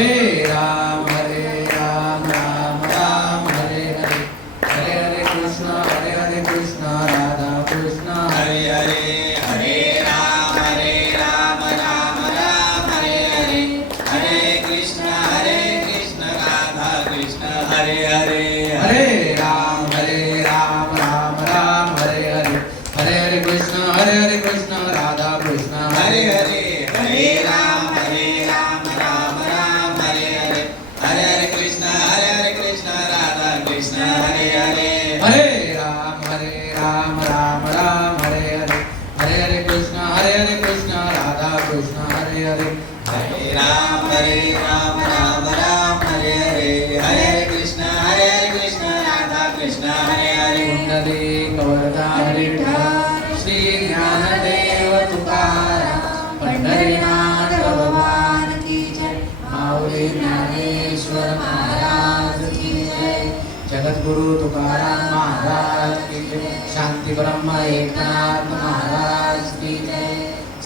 हरे राम राम राम हरे हरे, हरे हरे कृष्ण राधा कृष्ण हरे हरे, हरे राम राम राम हरे हरे, हरे कृष्ण राधा कृष्ण हरे हरे, हरे राम राम राम हरे हरे, हरे हरे कृष्ण राधा कृष्ण हरे हरे, हरे राम राम राम हरे हरे, हरे हरे कृष्ण राधा कृष्ण हरे हरे, हरे राम राम राम हरे हरे, हरे हरे कृष्ण राधा कृष्ण हरे हरे, हरे राम राम राम हरे हरे, हरे हरे कृष्ण राधा कृष्ण हरे हरे, कुंडली कवरदार विठ्ठल श्री ज्ञानदेव तुकाराम पंढरीनाथ भगवान की जय, माऊली ज्ञानेश्वर महाराज की जय, जगद्गुरु तुकाराम महाराज की जय, शांती ब्रह्म एकनाथ महाराज की जय,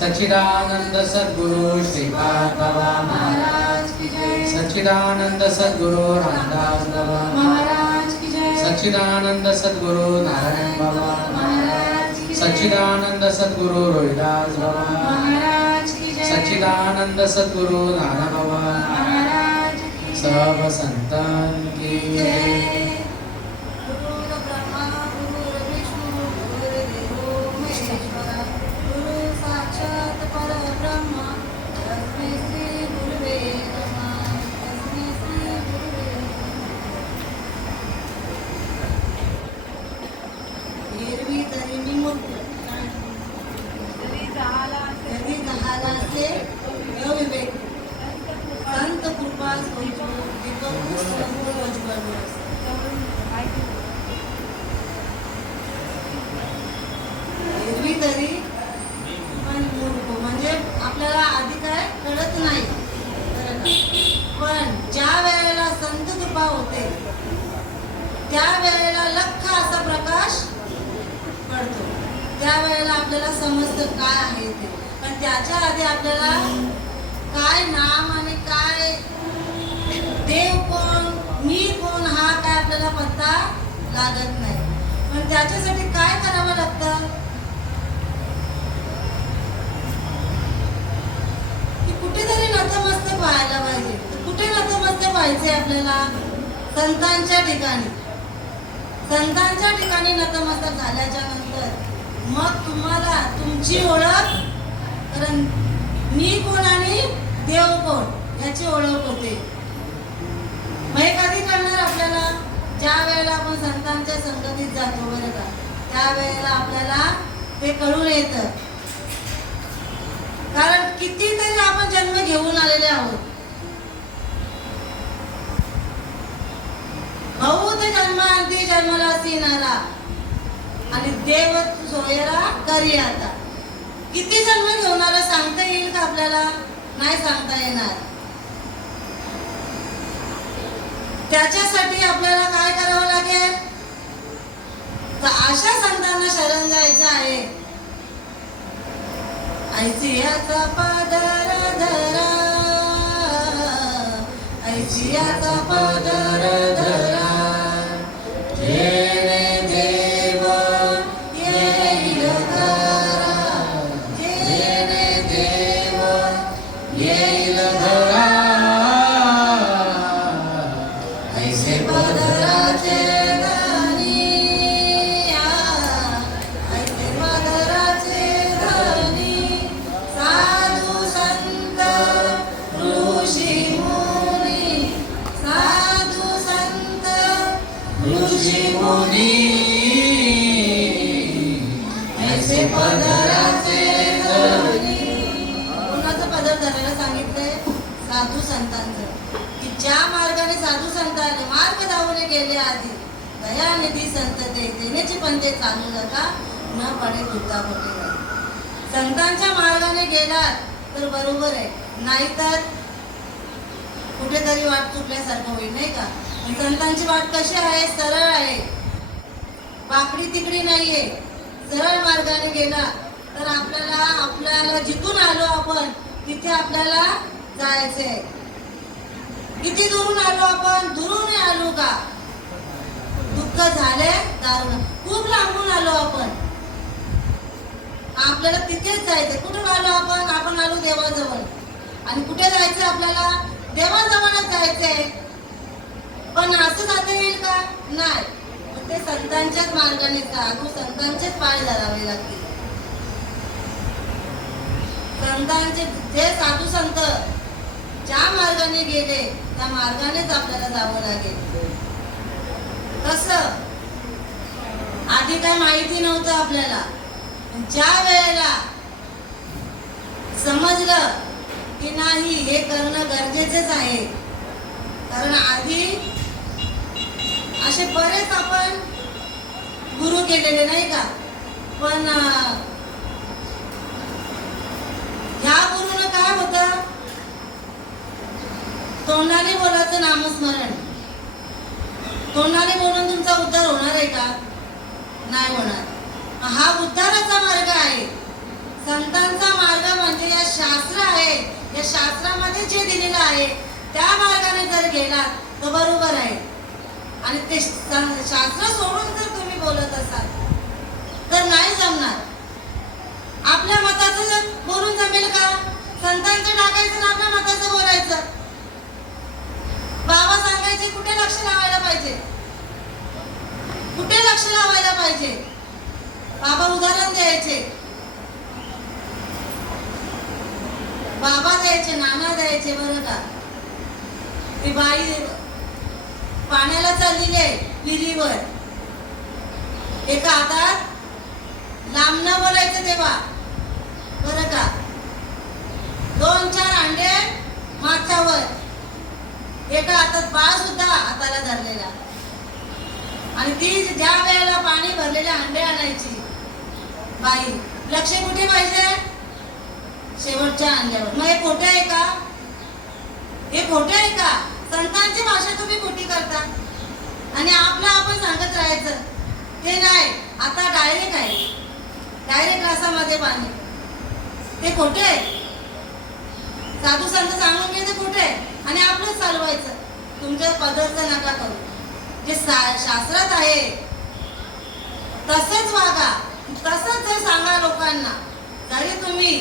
सच्चिदानंद सद्गुरु श्रीपाद बाबा महाराज की जय, सच्चिदानंद सद्गुरु रामदास बाबा महाराज की जय, सच्चिदानंद सद्गुरु नारायण बाबा महाराज की जय, सच्चिदानंद सद्गुरु रोहिदास बाबा महाराज की जय, सच्चिदानंद सद्गुरु नाना बाबा महाराज की जय, सब संतन की जय। तरी पण मूर्ख म्हणजे आपल्याला आधी काय कळत नाही, पण ज्या वेळेला संत कृपा होते त्या वेळेला लख असा प्रकाश पडतो, त्या वेळेला आपल्याला समजतं काय आहे ते, पण त्याच्या आधी आपल्याला काय नाम आणि काय देव कोण मी कोण हा काय आपल्याला पत्ता लागत नाही, पण त्याच्यासाठी काय करावं लागतं, कुठेतरी नतमस्तक व्हायला पाहिजे. कुठे नतमस्तक व्हायचे आपल्याला? संतांच्या ठिकाणी. संतांच्या ठिकाणी नतमस्तक झाल्याच्या नंतर मग तुम्हाला तुमची ओळख, कारण मी कोण आणि देव कोण याची ओळख होते. मग हे कधी कळणार आपल्याला? ज्या वेळेला आपण संतांच्या संगतीत जातो बरं का, त्यावेळेला आपल्याला ते कळून येतं. कारण कितीतरी आपण जन्म घेऊन आलेले आहोत. बहुत जन्मांती जन्मला सीनारा आणि देव सोयरा करी आता. किती जन्म घेऊन आला सांगता येईल का आपल्याला? नाही सांगता येणार. त्याच्यासाठी आपल्याला काय करावं लागेल? तर अशा संतांना शरण जायचं आहे. ऐसियाचा पदर धरा, ऐसियाचा पदर धरा, जेणे देव येईल धरा, जेणे देव येईल धरा. ऐसे पदराचे धनी, ऐसे पदराचे धनी, साधू संत ऋषी मुनी, साधू संत ऋषी मुनी, ऐसे पदराचे धनी. कुणाचं पदर धरायला सांगितलंय? साधू संतांचं, की ज्या मार्गाने साधू संतांनी मार्ग दावले गेले आधी, दयानिधी संत ते देण्याची पंथे चालू नका, न पडे कुत्ता पडे. संतांच्या मार्गाने गेलात तर बरोबर आहे, नाहीतर कुठेतरी वाट चुकल्यासारखं होईल, नाही का? संतांची वाट कशी आहे? सरळ आहे, वाकडी तिकडी नाहीये. सरळ मार्गाने गेला तर आपल्याला जिथून आलो आपण तिथे आपल्याला जायचंय. किती दुरून आलो आपण, दुरून आलो का? दुःख झाले दारुण, खूप लांबून आलो आपण. आपल्याला तिथेच जायचं. कुठून आलो आपण? आपण आलो देवाजवळ. आणि कुठे जायचं आपल्याला? देवाजवळच जायचंय. पण असं जाता येईल का? नाही. ते संतांच्याच मार्गाने, साधू संतांचेच पाय धरावे लागतील. संतांचे जे साधू संत ज्या मार्गाने गेले त्या मार्गानेच आपल्याला जावं लागेल. कसं? आधी काय माहिती नव्हतं आपल्याला. ज्या वेळेला समजलं की नाही हे करणं गरजेचंच आहे, कारण आधी असे बरेच आपण गुरु केलेले नाही का, पण ह्या गुरुनं काय होतं? तोंडाने बोलायचं नामस्मरण. तोंडाने बोलून तुमचा उद्धार होणार आहे का? नाही होणार. हा उद्धाराचा मार्ग आहे. संतांचा मार्ग म्हणजे या शास्त्र आहे. या शास्त्रामध्ये जे दिलेलं आहे त्या मार्गाने जर गेलात तर बरोबर आहे. आणि ते शास्त्र सोडून जर तुम्ही बोलत असाल तर नाही जमणार. आपल्या मताचं जर बोलून जमेल का? संतांचं टाकायचं ना आपल्या मताचं बोलायचं. बाबा सांगायचे कुठे लक्ष लावायला पाहिजे, कुठे लक्ष लावायला पाहिजे. बाबा उदाहरण द्यायचे, बाबा द्यायचे, नाना द्यायचे. बरं का? ती बाई पाण्याला चाललेली आहे विहिरीवर. एका हातात लांब न बोलायचं तेव्हा. बरं का? 2-4 अंडे माथ्यावर, एका हातात बाळ सुद्धा हाताला धरलेला. आणि ती ज्या वेळेला पाणी भरलेले अंडे आणायची बाई, लक्ष कुठे पाहिजे? शेवटच्या अंड्यावर. मग हे खोटे आहे का? हे खोटे आहे का? संतांची भाषा तुम्ही खोटी करता आणि आपलं आपण सांगत राहायचं. ते नाही. आता डायरेक्ट आहे, डायरेक्ट ग्लासामध्ये पाणी. ते खोटे आहे. साधू संत सांगून घे ते खोटे आहे आणि आपलंच चालवायचं. तुमच्या पद्धतीचं नका करू. जे शास्त्रात आहे तसेच वागा, तसंच जर सांगा लोकांना. जरी तुम्ही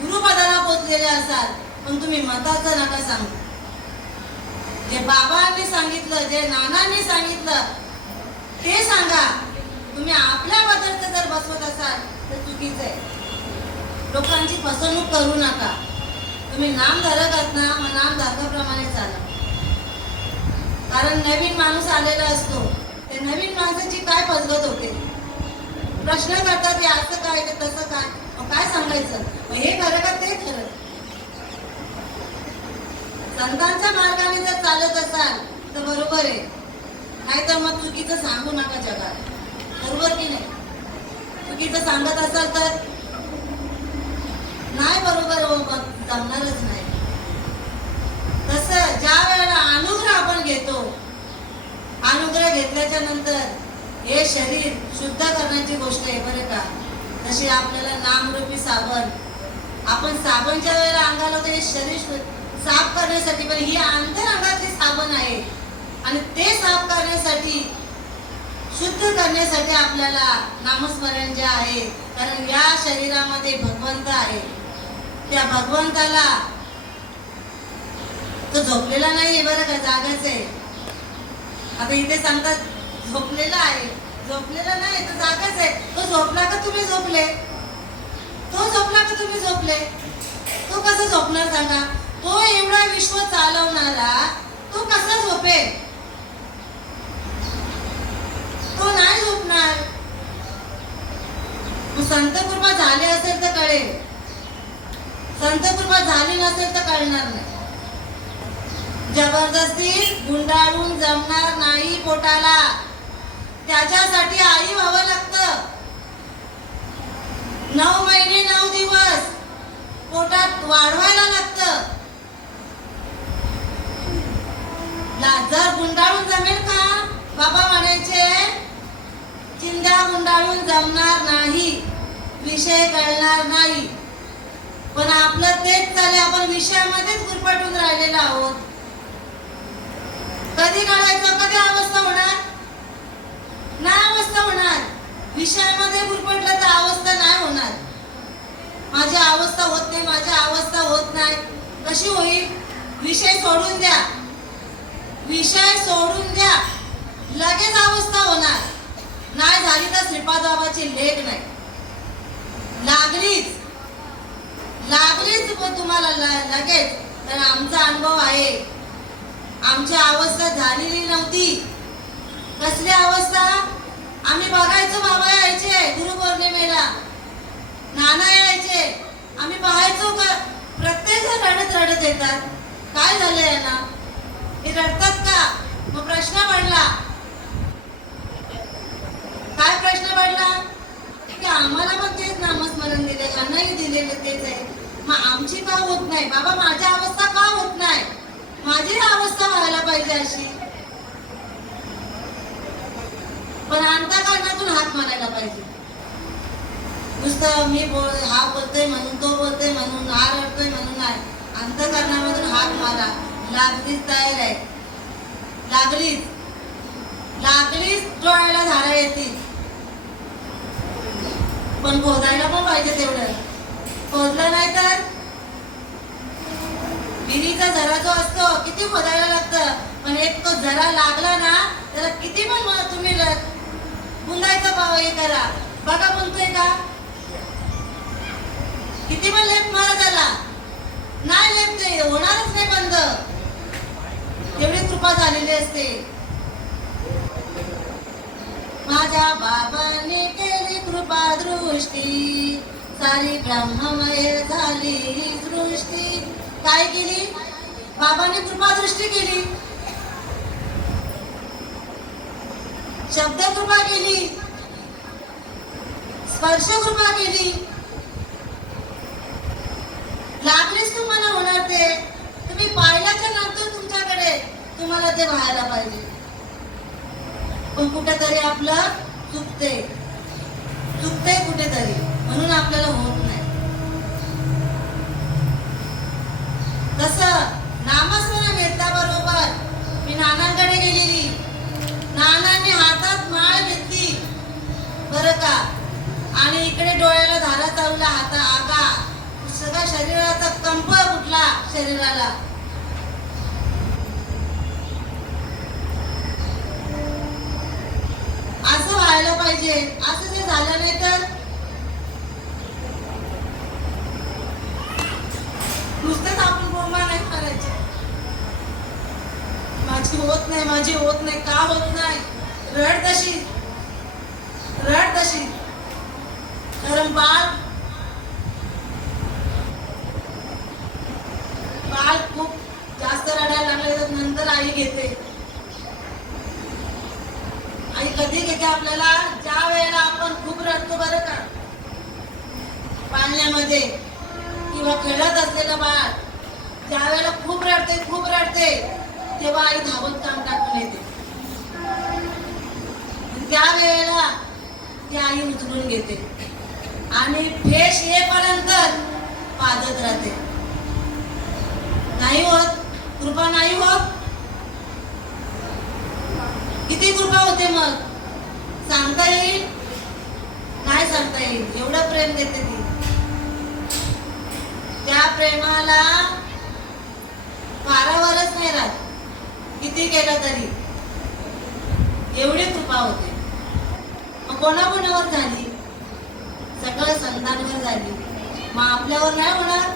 गुरुपदाला पोचलेले असाल पण तुम्ही मताचं नका सांगू. जे बाबांनी सांगितलं, जे नानांनी सांगितलं ते सांगा. तुम्ही आपल्या पद्धतीचं जर बसवत असाल तर चुकीचं आहे. लोकांची फसवणूक करू नका. तुम्ही नाम धारक आहात ना, मग नाम धारकाप्रमाणे चाला. कारण नवीन माणूस आलेला असतो, ते नवीन माणसाची काय फसगत होते. प्रश्न करतात हे असं काय ते तसं काय. मग काय सांगायचं? मग हे खरं का ते खरं? संतांच्या मार्गाने जर चालत असाल तर बरोबर आहे, नाहीतर मग चुकीचं सांगू नका जगात. बरोबर की नाही? चुकीचं सांगत असाल तर नाही बरोबर हो, जमणारच नाही. तसं ज्या वेळेला अनुग्रह आपण घेतो, अनुग्रह घेतल्याच्या नंतर हे शरीर शुद्ध करण्याची गोष्ट आहे. बरं का? जशी आपल्याला नामरूपी साबण, आपण साबणच्या वेळेला अंगाला होतं हे शरीर साफ करण्यासाठी, पण ही अंतर अंगातली साबण आहे. आणि ते साफ करण्यासाठी, शुद्ध करण्यासाठी आपल्याला नामस्मरण जे आहे. कारण या शरीरामध्ये भगवंत आहे. त्या भगवंताला तो झोपलेला नाहीये. बरं का? जागाच आहे. आता इथे सांगतात झोपलेला आहे, झोपलेला नाही, तो जागाच आहे. तो झोपला का तुम्ही झोपले? तो झोपला का तुम्ही झोपले? तो कसं झोपणार सांगा? तो एवढा विश्व चालवणारा तो कसा झोपेल? तो नाही झोपणार. संत कृपा झाली असेल तर कळेल, संत कृपा झाली नसेल तर कळणार नाही. जबरदस्ती गुंडाळून जमणार नाही पोटाला. त्याच्यासाठी आई व्हावं लागतं. 9 महिने 9 दिवस पोटात वाढवायला लागतं. जर गुंडाळून जमेल का? बाबा म्हणायचे चिंध्या गुंडाळून जमणार नाही, विषय कळणार नाही. पण आपलं तेच चाले, आपण विषयामध्येच गुरफटून राहिलेलो आहोत. कधी काढायचं, कधी अवस्था होणार? नाही अवस्था होणार. विषयामध्ये गुरपटलं तर अवस्था नाही होणार. माझी अवस्था होत नाही, माझी अवस्था होत नाही, कशी होईल? विषय सोडून द्या, विषय सोडून द्या, लगेच अवस्था होणार. नाही झाली तर श्रीपाद बाबाची लेख नाही. लागलीच तुम्हाला लगेच. तर आमचा अनुभव आहे. आमची अवस्था झालेली नव्हती. कसली अवस्था? आम्ही बघायचो, बाबा यायचे गुरुपौर्णिमेला, नाना यायचे, आम्ही पाहायचो का प्रत्येक जण रडत येतात. काय झालं यांना? हे रडतात का? मग प्रश्न पडला. काय प्रश्न पडला? की आम्हाला पण तेच नामस्मरण दिले, यांनाही दिलेलं तेच आहे, मग आमची का होत नाही? बाबा माझी अवस्था का होत नाही? माझी अवस्था व्हायला पाहिजे अशी. पण अंतःकरणातून हात मारायला पाहिजे. नुसतं मी हा बोलतोय म्हणून, तो बोलतोय म्हणून, हा रडतोय म्हणून नाही. अंतःकरणामधून हात मारा. लागलीच तयार आहे, लागलीच डोळ्याला धारा येतील. पण खोदायला पण पाहिजे तेवढं. खोदलं नाही तर विहिरीचा झरा जो असतो किती खोदायला लागतं, पण एक तो झरा लागला ना त्याला किती पण तुम्ही बुंदायचं पाव हे करा. बघा म्हणतोय का? किती पण लेप मारा त्याला, नाही लेप ते होणारच नाही बंद. एवढी कृपा झालेली असते. माझ्या बाबांनी केली कृपा दृष्टी, सारी ब्रह्ममय झाली ही सृष्टी. काय केली? बाबांनी कृपा दृष्टी केली, शब्द कृपा केली, स्पर्श कृपा केली. लागलीच तुम्हाला होणार ते. तुम्ही पाहिल्याच्या नंतर तुमच्याकडे तुम्हाला ते व्हायला पाहिजे. पण कुठेतरी आपलं चुकते कुठेतरी, म्हणून आपल्याला होत नाही. तसं नामस्मरण घेतल्याबरोबर मी नानांकडे गेलेली. नानांनी हातात माळ घेतली बरं का, आणि इकडे डोळ्याला धारा चावला, हाता आगा सगळ्या शरीराचा कंप उठला शरीराला. असं व्हायला पाहिजे. असं जे झालं नाही तर नुसतंच आपण बोंबा नाही करायचे. माझी होत नाही, माझी होत नाही, का होत नाही? रड तशी. कारण बाळ खूप जास्त रडायला लागले तर नंतर आई घेते. आई कधी घेते आपल्याला? ज्या वेळेला आपण खूप रडतो बरं का, पाळण्यामध्ये किंवा खेळत असलेलं बाळ ज्या वेळेला खूप रडते तेव्हा आई धावत काम टाकून येते. त्या वेळेला ती आई उचलून घेते आणि फेश येईपर्यंत पाजत राहते. नाही होत कृपा, नाही होत. किती कृपा होते मग सांगता येईल? नाही सांगता येईल. एवढं प्रेम देते ती. त्या प्रेमाला पारावरच नाही राहत, किती केलं तरी. एवढी कृपा होते. मग कोणाकोणावर झाली? सगळ्या संतांवर झाली. मग आपल्यावर नाही होणार?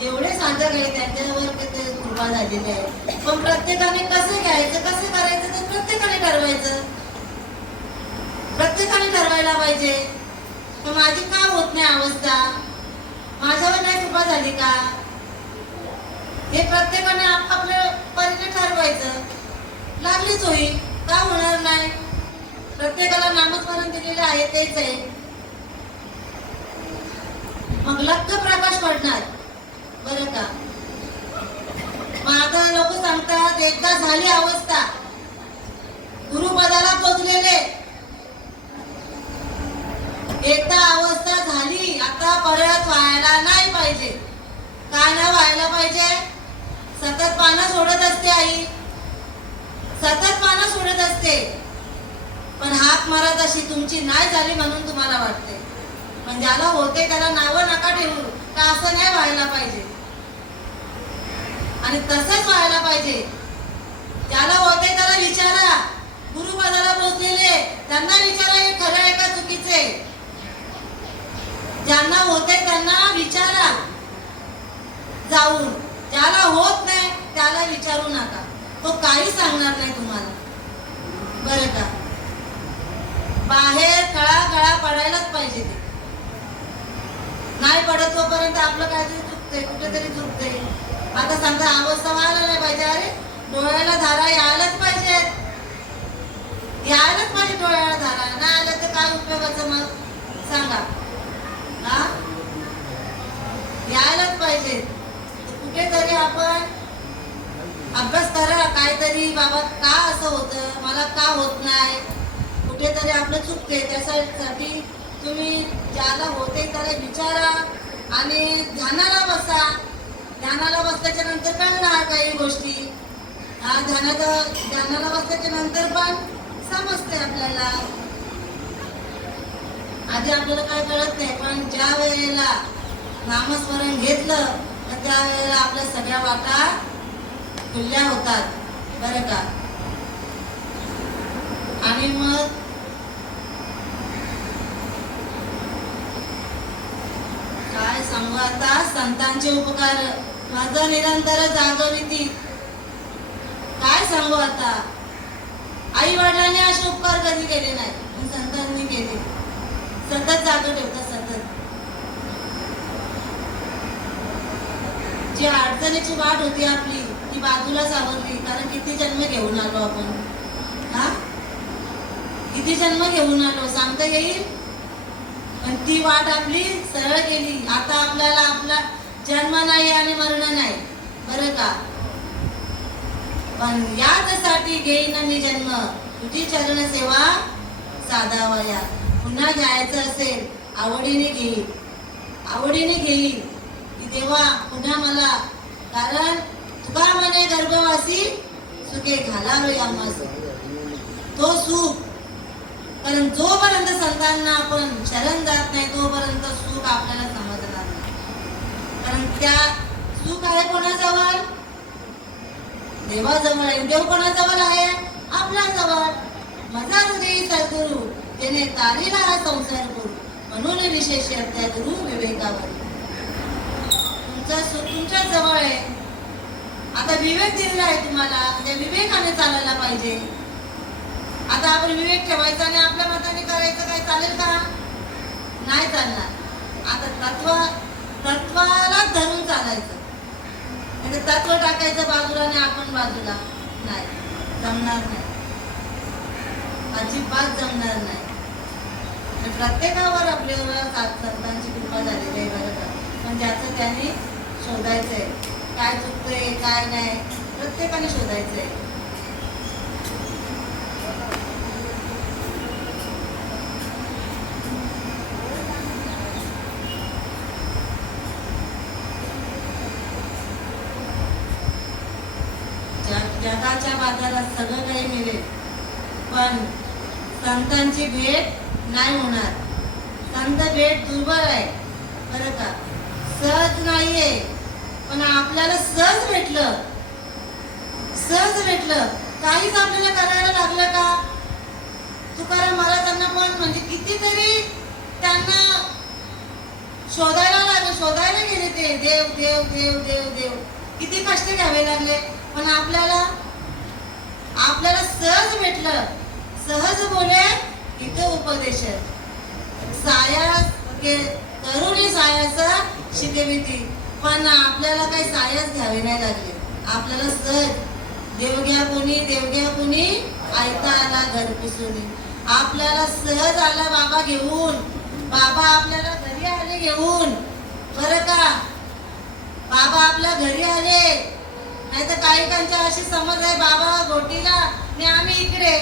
जेवढे साधक आहे त्यांच्यावर ते कृपा झालेली आहे. पण प्रत्येकाने कसं घ्यायचं, कसं करायचं ते प्रत्येकाने ठरवायचं. प्रत्येकाने ठरवायला पाहिजे. तर माझी का होत नाही अवस्था? माझ्यावर नाही कृपा झाली का? हे प्रत्येकाने आपापल्या परीने ठरवायचं. लागलीच होईल, का होणार नाही? प्रत्येकाला नामस्मरण दिलेले आहे तेच आहे. मग लख्ख प्रकाश पडणार बरं का. मग आता लोक सांगतात एकदा झाली अवस्था, गुरुपदाला पोचलेले, एकदा अवस्था झाली आता परत व्हायला नाही पाहिजे. काय नाही व्हायला पाहिजे? सतत पानं सोडत असते आई. सतत पानं सोडत असते, पण हाक मारत अशी तुमची नाही झाली म्हणून तुम्हाला वाटते. पण ज्याला होते त्याला नावं नका ठेवू, का असं नाही व्हायला पाहिजे. आणि तसंच व्हायला पाहिजे. ज्याला होते त्याला विचारा, गुरुपदाला पोचलेले त्यांना विचारा हे खरं आहे का चुकीचे. ज्यांना होते त्यांना विचारा जाऊन, ज्याला होत नाही त्याला विचारू नका, तो काही सांगणार नाही तुम्हाला, बरं का. बाहेर कळा पडायलाच पाहिजे. ते नाही पडत तोपर्यंत आपलं काहीतरी चुकते, कुठेतरी चुकते. आता सांगता अवस्था व्हायला नाही पाहिजे. अरे डोळ्याला धारा यायलाच पाहिजे, यायलाच पाहिजे डोळ्याला धारा. नाही आलं तर काय उपयोगाचं मग सांगा. हा, यायलाच पाहिजे. कुठेतरी आपण अभ्यास करा काहीतरी, बाबा का असं होतं, मला का होत नाही, कुठेतरी आपलं चुकते. त्यासाठी तुम्ही ज्याला होते त्याला विचारा आणि ध्यानाला बसा. ध्यानाला बसल्याच्या नंतर कळणार काही गोष्टी. ध्यानाला बसल्याच्या नंतर पण समजते आपल्याला. आधी आपल्याला काय कळत नाही, पण ज्या वेळेला नामस्मरण घेतलं तर त्या वेळेला आपल्या सगळ्या वाटा खुल्या होतात, बरं का. आणि मग काय सांगू आता, संतांचे उपकार माझं निरंतर जागविती. काय सांगू आता, आई वडिलांनी असे उपकार कधी केले नाही, पण संतांनी केले. सतत जाग ठेवतात, सतत. जी अडचणीची वाट होती आपली ती बाजूला सावरली. कारण किती जन्म घेऊन आलो आपण, हा, किती जन्म घेऊन आलो सांगता येईल. पण ती वाट आपली सरळ केली. आता आपल्याला आपला जन्म नाही आणि मरण नाही, बरं का. पण याचसाठी घेईन मी जन्म, तुझी चरण सेवा साधावया. पुन्हा घ्यायचं असेल आवडीने घेईल, आवडीने घेईल की देवा पुन्हा मला. कारण तुका म्हणे गर्भवासी सुखे घालावे आम्हास, तो सुख. कारण जोपर्यंत संतांना आपण शरण जात नाही तोपर्यंत सुख आपल्याला समजणार नाही. कारण त्या सुख आहे कोणाजवळ, देवाजवळ आहे. देव कोणाजवळ आहे, आपल्या जवळ. माझा हृदय सद्गुरु त्याने तारीला हा संसार करू, म्हणून विशेष त्या गुरु विवेकावर. तुमचा सुख तुमच्या जवळ आहे. आता विवेक दिलेला आहे तुम्हाला, त्या विवेकाने चालायला पाहिजे. आता आपण विवेक ठेवायचा आणि आपल्या मताने करायचं, काय चालेल का, नाही चालणार. आता तत्वाला धरून चालायचं. म्हणजे तत्व टाकायचं बाजूला आणि आपण बाजूला, नाही जमणार नाही, अजिबात जमणार नाही. प्रत्येकावर आपल्यावर संतांची कृपा झालेली आहे, बरं का. पण ज्याचं त्याने शोधायचंय, काय चुकतंय काय नाही, प्रत्येकाने शोधायचंय. जगाच्या बाजारात सगळं काही मिळेल, पण संतांची भेट नाही होणार. संत भेट दुर्बळ आहे, बरं का. सहज नाहीये, पण आपल्याला सहज भेटलं, सहज भेटलं. काहीच आपल्याला करायला लागलं का. तुकाराम महाराजांना पण म्हणजे कितीतरी त्यांना शोधायला गेले ते. देव देव देव देव देव किती कष्ट घ्यावे लागले, पण आपल्याला सहज भेटलं. सहज बोले इथे उपदेश साया करुणी सायाचा शिकविती. पण आपल्याला काही सायाच घ्यावे नाही लागले. आपल्याला सहज देव घ्या कोणी ऐता आला घर पिसून. आपल्याला सहज आला बाबा घेऊन. बाबा आपल्याला घरी आले घेऊन, बरं का. बाबा आपल्या घरी आले. नाही तर काहीकांच्या अशी समज आहे बाबा गोटीला आणि आम्ही इकडे.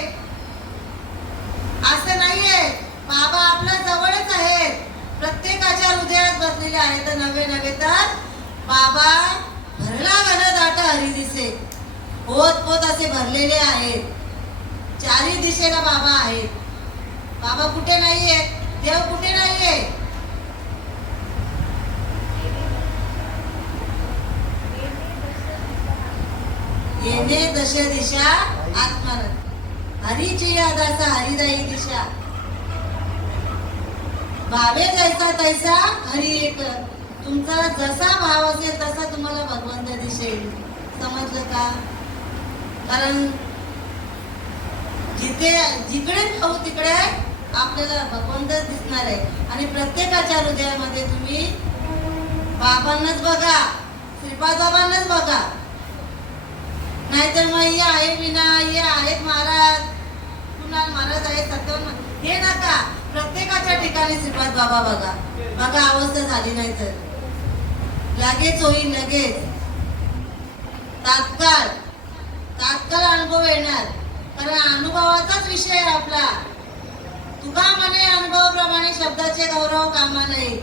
असं नाहीये. बाबा आपल्या जवळच आहेत, प्रत्येकाच्या हृदयात बसलेले आहेत. नवे तर बाबा भरला घन दाट हरी दिसे. पोत पोत असे भरलेले आहेत. चारी दिशेला बाबा आहेत. बाबा कुठे नाहीये? देव कुठे नाहीये? येणे दश दिशा आत्मारथ हरीची यादासा हरिदाई दिशा भावे जैसा तैसा हरी एक. तुमचा जसा भाव असेल तसा तुम्हाला भगवंत दिसेल. समजलं का? कारण जिकडे पाहू तिकडे आपल्याला भगवंत दिसणार आहे. आणि प्रत्येकाच्या हृदयामध्ये तुम्ही बाबांनाच बघा, श्रीपाद बाबांनाच बघा. नाहीतर मग हे आहे विना, हे आहेत महाराज, कुणाल महाराज आहेत, सत्यवान, हे नका. प्रत्येकाच्या ठिकाणी श्रीपाद बाबा बघा. बघा अवस्था झाली नाही तर लगेच होईल. लगेच तात्काळ अनुभव येणार. कारण अनुभवाचाच विषय आहे आपला. तुका म्हणे अनुभवाप्रमाणे शब्दाचे गौरव कामा नाही.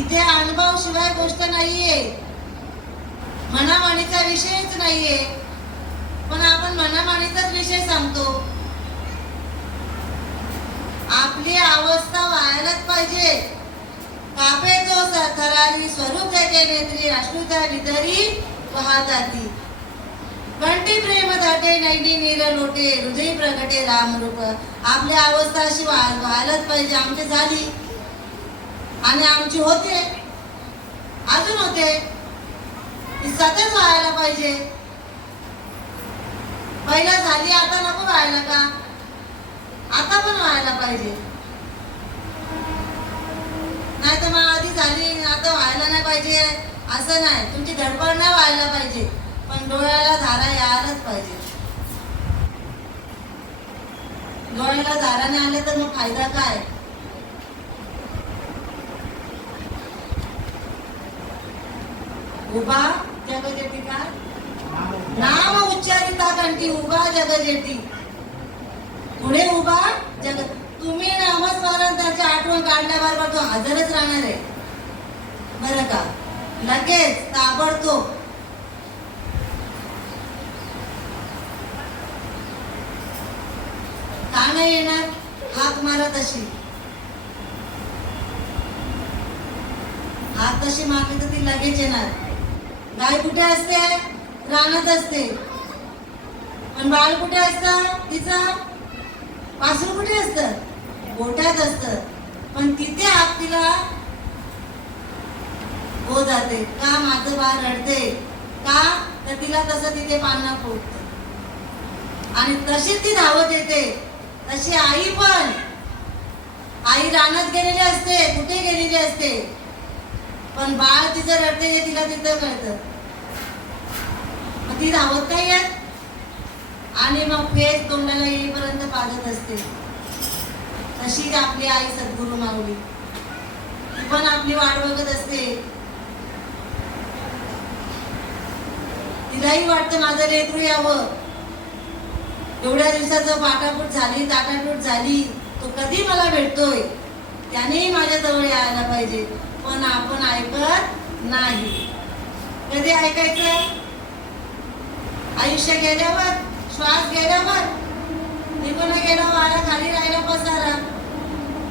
इथे अनुभव शिवाय गोष्ट नाहीये. मनामानीचा विषयच नाहीये. पण आपण मनामानीचाच विषय सांगतो. आपली अवस्था व्हायलाच पाहिजे. कापे जो थरारी स्वरूप त्याचे नेत्री अश्रू त्या वितरी वाहताती. कंठी प्रेम दाटे नैनी नीर लोटे हृदय प्रगटे रामरूप. आपली अवस्था अशी व्हायलाच पाहिजे. आमची झाली आणि आमची होते, अजून होते. ती सतत व्हायला पाहिजे. पहिला झाली, आता नको व्हायला का? आता पण व्हायला पाहिजे. नाही तर मग आधी झाली आता व्हायला नाही पाहिजे असं नाही. तुमची धडपड नाही व्हायला पाहिजे, पण डोळ्याला धारा यायलाच पाहिजे. डोळ्याला धारा नाही आले तर मग फायदा काय? उभा जगजेटी का नाम उच्चारिता कंठी उभा जगजेटी. पुढे उभा जग. तुम्ही नामस्मरण त्याची आठवण काढल्याबरोबर तो हजरच राहणार आहे बरं का? लगेच ताबडतोब. का नाही येणार? हाक मारा तशी. हाक तशी मारली तर ती लगेच येणार. गाय कुठे असते? रानात असते. पण बाळ कुठे असतं? तिचं वासरू कुठे असतं? गोठ्यात असतं. पण तिथे हाक तिला हो जाते. का? माझं बाळ रडते का? तर तिला तसं तिथे पान्हा फुटतं आणि तशी ती धावत येते. तशी आई पण. आई रानात गेलेली असते, कुठे गेलेली असते, पण बाळ तिचं रडते हे तिला तिथं कळतं. मग ती धावत नाही येत आणि मग फेस तोंडाला येईपर्यंत पाजत असते. तशीच आपली आई सद्गुरू माऊली. ती पण आपली वाट बघत असते. तिलाही वाटतं माझं लेकरू यावं. एवढ्या दिवसाचं पाटापूट झाली, ताटाटूट झाली, तो कधी मला भेटतोय, त्यानेही माझ्या जवळ यायला पाहिजे. पण आपण ऐकत नाही. कधी ऐकायचं? आयुष्य गेल्यावर, श्वास गेल्यावर, निघून गेला वारा, खाली राहिला पसारा.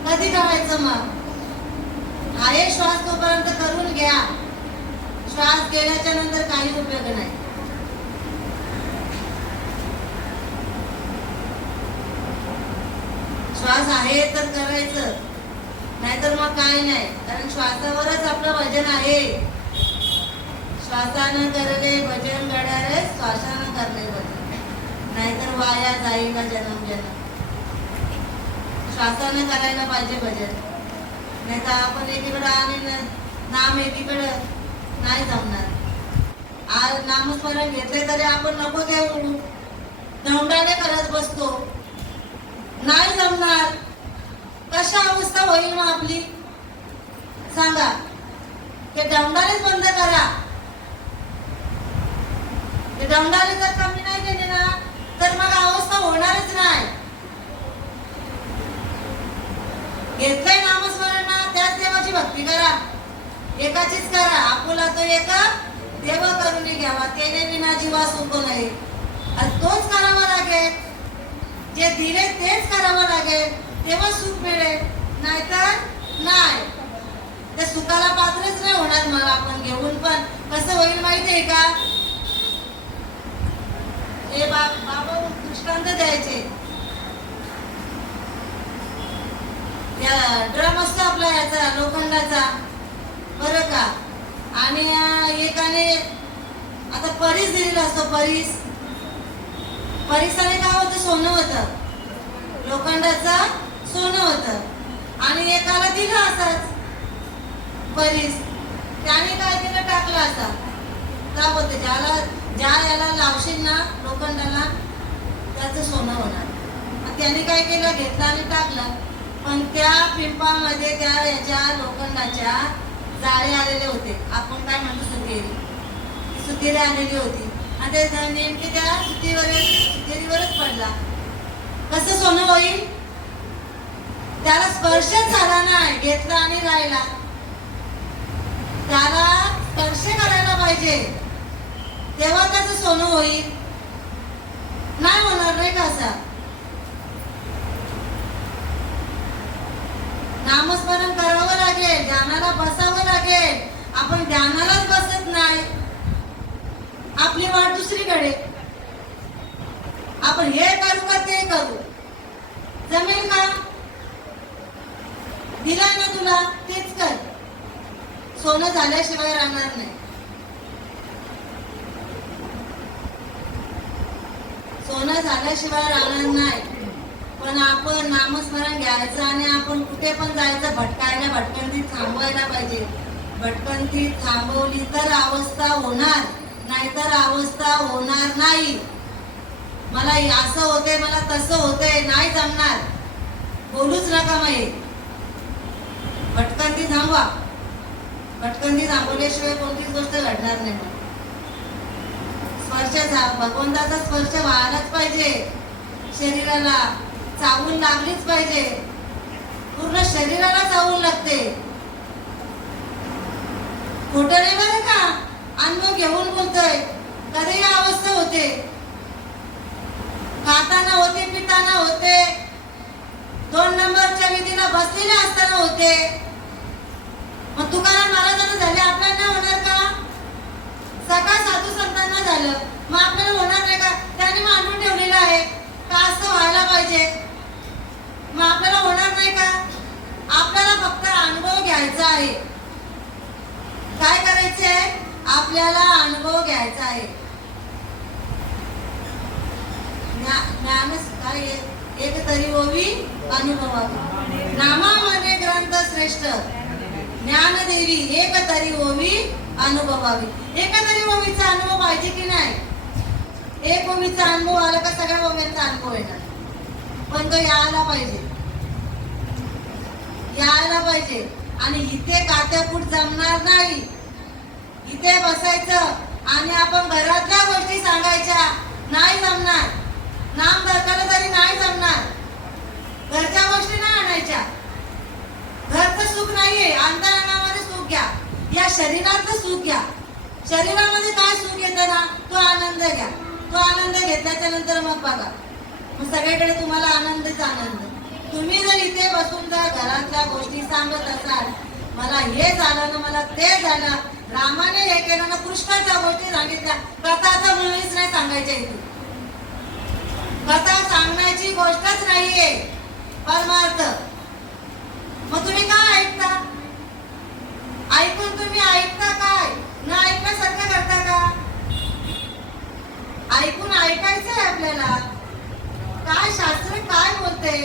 कधी करायचं मग? आहे श्वास तोपर्यंत करून घ्या. श्वास गेल्याच्या नंतर काही उपयोग नाही. श्वास आहे तर करायचं, नाहीतर मग काय नाही. कारण श्वासावरच आपलं भजन आहे. श्वासानं करले भजन घडारे, श्वासानं करले भजन, नाहीतर वाया जाईल जन्म जन्म. श्वासानं करायला पाहिजे भजन. नाही तर आपण एकीकडं आणि नाम एकीकडं नाही जमणार. आज नामस्मरण घेतले तरी आपण नको घेऊ, दौंडाने करत बसतो, नाही जमणार. कशा अवस्था होईल मग आपली? सांगा. ते दौंडानेच बंद करा. ते दौंडाने जर कमी नाही केले ना तर मग अवस्था होणारच नाही. घेतलंय नामस्मरण ना, त्याच देवाची भक्ती करा. एकाचीच करा. आपुला तो एक देव करुणी घ्यावा तेने विना जीवा सुख नाही. आणि तोच करावा लागेल, जे दिले तेच करावं लागेल, तेव्हा सुख मिळेल, नाहीतर नाही. त्या सुखाला पात्रच नाही होणार. मग आपण घेऊन पण कसं होईल माहितीये का? हे बाबा दृष्टांत द्यायचे. या ड्रम असतो आपला याचा लोखंडाचा, बरं का? आणि एकाने आता परीस दिलेला असतो. परीसाने काय होतं? सोनं होतं, लोखंडाचं सोनं होतं. आणि एकाला दिलं असंच परीस, त्याने काय दिलं? टाकलं असा. काय होतं? ज्या याला लावशील ना लोखंडाला त्याचं सोनं होणार. त्याने काय केलं? घेतलं आणि टाकलं. पण त्या पिंपामध्ये त्या याच्या लोखंडाच्या जाळे आलेले होते. आपण काय म्हणतो? सुतेरी आलेली होती. आणि ते नेमके त्या सुतेरीवरच पडला. कसं सोनं होईल? त्याला स्पर्शच झाला नाही, घेतला आणि राहिला. त्याला स्पर्श करायला पाहिजे, तेव्हा त्याचं सोनं होईल. नाही होणार, नाही का? असं नामस्मरण करावं लागेल, ध्यानाला बसावं लागेल. आपण ध्यानालाच बसत नाही, आपली वाट दुसरीकडे. आपण हे करू का ते करू, जमेल का? दिलाय ना तुला, तेच कर. सोनं झाल्याशिवाय राहणार नाही. सोनं झाल्याशिवाय राहणार नाही. पण आपण नामस्मरण घ्यायचं आणि आपण कुठे पण जायचं, भटकंती थांबवायला पाहिजे. भटकंती थांबवली तर अवस्था होणार, नाहीतर अवस्था होणार नाही. मला असं होते, मला तसं होते, नाही जमणार, बोलूच नका. मग भटकंती थांबवा. भटकंती थांबवल्याशिवाय कोणतीच गोष्ट घडणार नाही. स्पर्श, भगवंताचा स्पर्श व्हायलाच पाहिजे. शरीराला चावून लागलीच पाहिजे, पूर्ण शरीराला चावून लागते. खोटं नाही बरं का? अनुभव घेऊन बोलतोय. कधी अवस्था होते, खाताना होते, पिताना होते, 2 नंबरच्या विधीला बसलेले असताना होते. मग तुकाराम महाराजांना झाले, आपल्याला होणार का? सकाळ साधू संतांना झालं, मग आपल्याला होणार नाही का? त्यांनी मांडून ठेवलेलं आहे का असं व्हायला पाहिजे. मग आपल्याला होणार नाही का? आपल्याला फक्त अनुभव घ्यायचा आहे. काय करायचे आहे? आपल्याला अनुभव घ्यायचा आहे. ज्ञान काय एक तरी ओवी अनुभवावी, नामामध्ये ग्रंथ श्रेष्ठ ज्ञानदेवी एक तरी ओवी अनुभवावी. एक तरी ओवीचा अनुभव पाहिजे की नाही? एक ओवीचा अनुभव आला का सगळ्या ओव्यांचा अनुभव येणार. पण तो यायला पाहिजे, यायला पाहिजे. आणि इथे कात्यापूट जमणार नाही. इथे बसायचं आणि आपण घरातल्या गोष्टी सांगायच्या, नाही जमणार. नाम धरकाला तरी नाही जमणार. घरच्या गोष्टी नाही आणायच्या. घरचं सुख नाहीये, अंतरंगामध्ये सुख घ्या. या शरीरातलं सुख घ्या. शरीरामध्ये काय सुख येतं ना, तो आनंद घ्या. तो आनंद घेतल्याच्या नंतर मग बघा, मग सगळीकडे तुम्हाला आनंदच आनंद. तुम्ही जर इथे बसून जर घरातल्या गोष्टी सांगत असाल, मला हे झालं ना, मला ते झालं, रामाने हे केलं ना, कृष्णाच्या गोष्टी सांगितल्या, कथा तर मुळीच नाही सांगायच्या. इथे कथा सांगण्याची गोष्टच नाहीये, परमार्थ. मग तुम्ही काय ऐकता? ऐकून तुम्ही ऐकता काय? न ऐकण्यासारखं करता का? ऐकून ऐकायचंय आपल्याला. काय शास्त्र काय बोलते,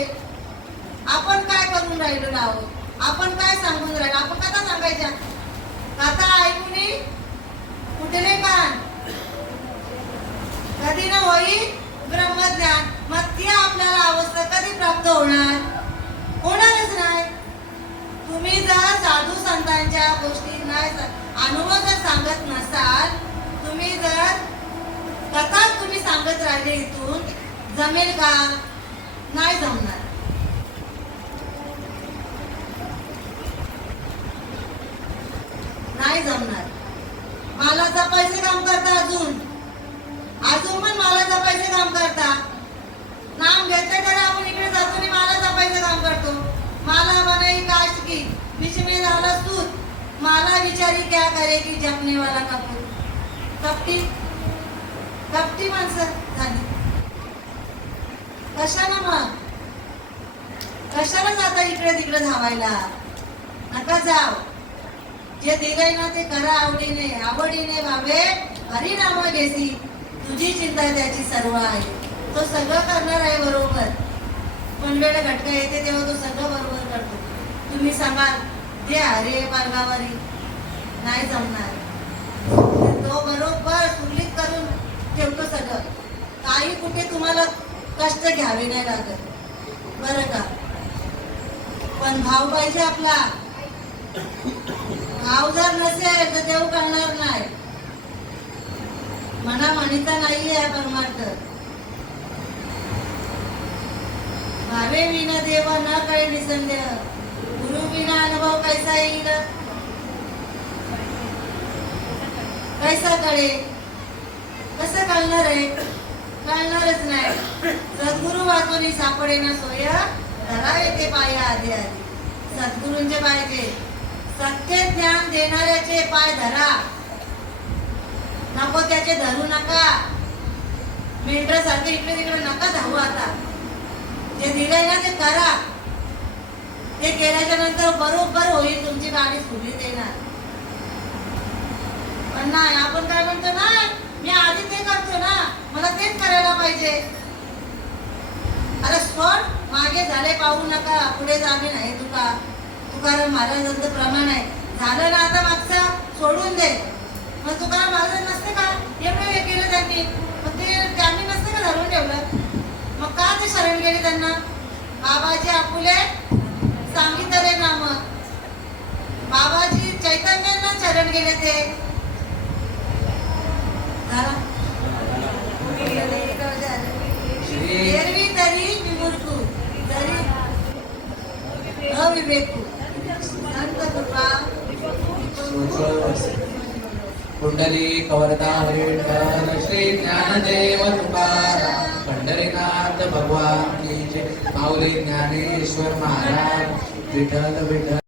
आपण काय करून राहिलो आहोत, आपण काय सांगून राहिलो. आपण कथा सांगायच्या, कथा ऐकून कुठले कान, कधी न होईल ब्रह्मज्ञान. मग ती आपल्याला अवस्था कधी प्राप्त होणार? होणारच नाही. तुम्ही जर साधू संतांच्या गोष्टी नाही, अनुभव जर सांगत नसाल, तुम्ही जर कथा तुम्ही सांगत राहिले, इथून जमेल का? नाही जमणार. नाही जमणार. मला जपायचे काम करता अजून पण मला जपायचे काम करता. नाम घेते तर आपण इकडे जातो आणि मला जपायचं काम करतो. मला बनाई काश की बीच में झाला सूत, मला विचारी क्या करे की जपने वाला कपूर. कपटी कपटी माणसं झाली. कशाला मग कशाला जाता इकडे तिकडे धावायला. नका जाव. जे दिलंय ना ते करा आवडीने भावे हरिनाम घेसी, तुझी चिंता त्याची सर्व आहे. तो सगळं करणार आहे बरोबर. पण वेळ घटका येते तेव्हा तो सगळं बरोबर करतो. तुम्ही सांगाल जे हरे मार्गावरी नाही जमणार. तो बरोबर सुरळीत करून ठेवतो सगळं. काही कुठे तुम्हाला कष्ट घ्यावे नाही लागत बरं का. पण भाव पाहिजे आपला. भाव जर नसेल तर देव करणार नाही. मना म्हणीचा नाहीये हा परमार्थ. भावे विना देव न कळे निसंदेह, गुरु विना अनुभव कैसा येईल. कैसा कळे कसं कळणार आहे. कळणारच नाही. सद्गुरु वाचून सापडे ना सोय, धरा येते पाय आधी आधी. सद्गुरूंचे पाहिजे. सत्य ज्ञान देणाऱ्याचे पाय धरा. नको त्याचे धरू नका. मेंढरा सारखे इकडे तिकडे नका धावू. आता जे दिलंय ना ते करा. ते केल्याच्या नंतर बरोबर होईल. तुमची गाडी सुरळीत येणार. पण नाही आपण काय म्हणतो ना, मी आधी ते करतो ना, मला तेच करायला पाहिजे. अरे सोड, मागे झाले पाहू नका, पुढे जाणे नाही. तुकाराम महाराजांचं प्रमाण आहे. झालं ना आता मागचा सोडून दे. मग तुकाराम महाराज नसते का एवढं हे केलं त्यांनी. मग ते त्यांनी नसते का धरून ठेवलं. मग का ते शरण गेले त्यांना. बाबाजी आपुले सांगितले नाम. बाबाजी चैतन्यांना शरण गेले ते. एरवी तरी विमुर्खू तरी अविवेकू संत कृपा कुंडली कवरदा हरिविठ्ठल श्री ज्ञानदेव तुकाराम. पंढरीनाथ भगवान की जय. माऊली ज्ञानेश्वर महाराज. विठ्ठल विठ्ठल.